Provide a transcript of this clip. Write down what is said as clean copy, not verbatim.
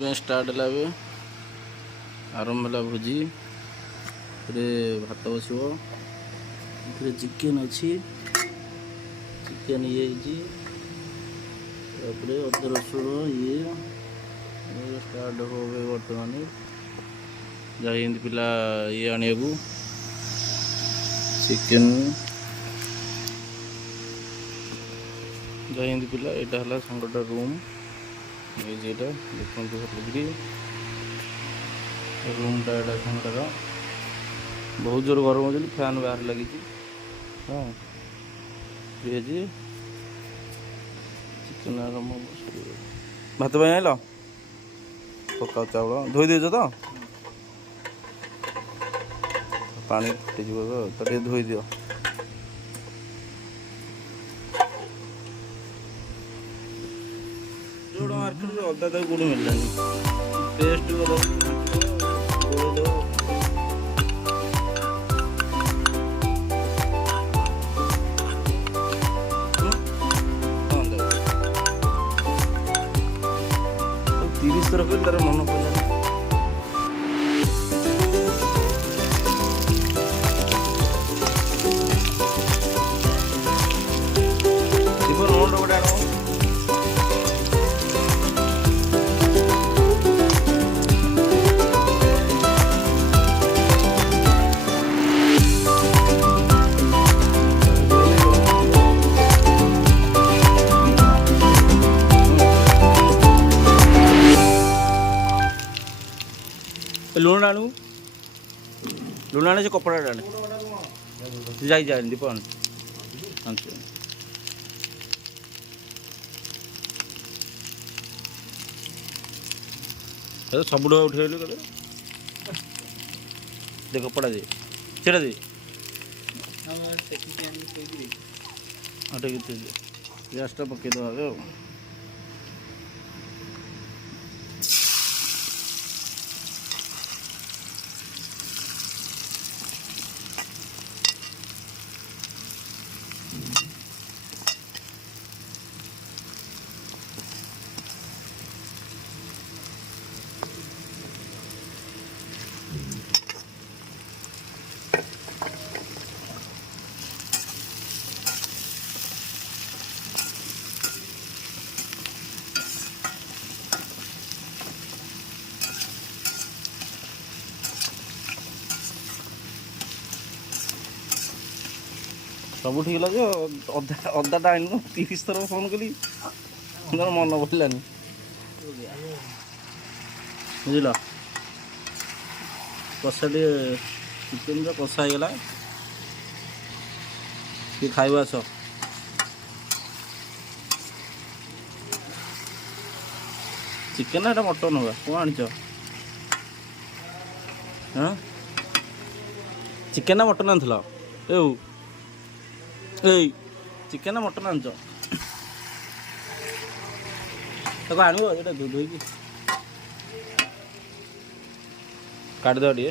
Start है आरंभ है भोजी भात बस चिकेन अच्छी चिकेन ये अदे रसुण ये स्टार्ट हो बर्तमान जाए पिला ये आने को चिकेन जाए पिला यहाँ है सांगटा रूम ये देखो भली रूमटा यहाँ सांगटार बहुत जोर गरम हो फैन बाहर लगी हाँ ये चिकेन आरम्भ भात आइल पका चावल धोई देच तो पानी फुटी धोई दियो मार्केट अदा तक कौन मिललानी पेस्ट तीस तरफ तार मन पड़ा लुण आणु लुण आने से कपड़ा आने जाई जाए दीप सब उठे दे कपड़ा दे सेटा दे गैसटा पकईद सब ठीक लगे अदाटा आन 30 थर फोन कली मन पड़ानी बुझल कषा चिकेन कषा होगा कि खाइब आस चिकेन ना मटन होगा कौन आनीच हाँ चिकेन ना मटन आन चिकेन ना मटन आनच आण धोई काटिदेव टे।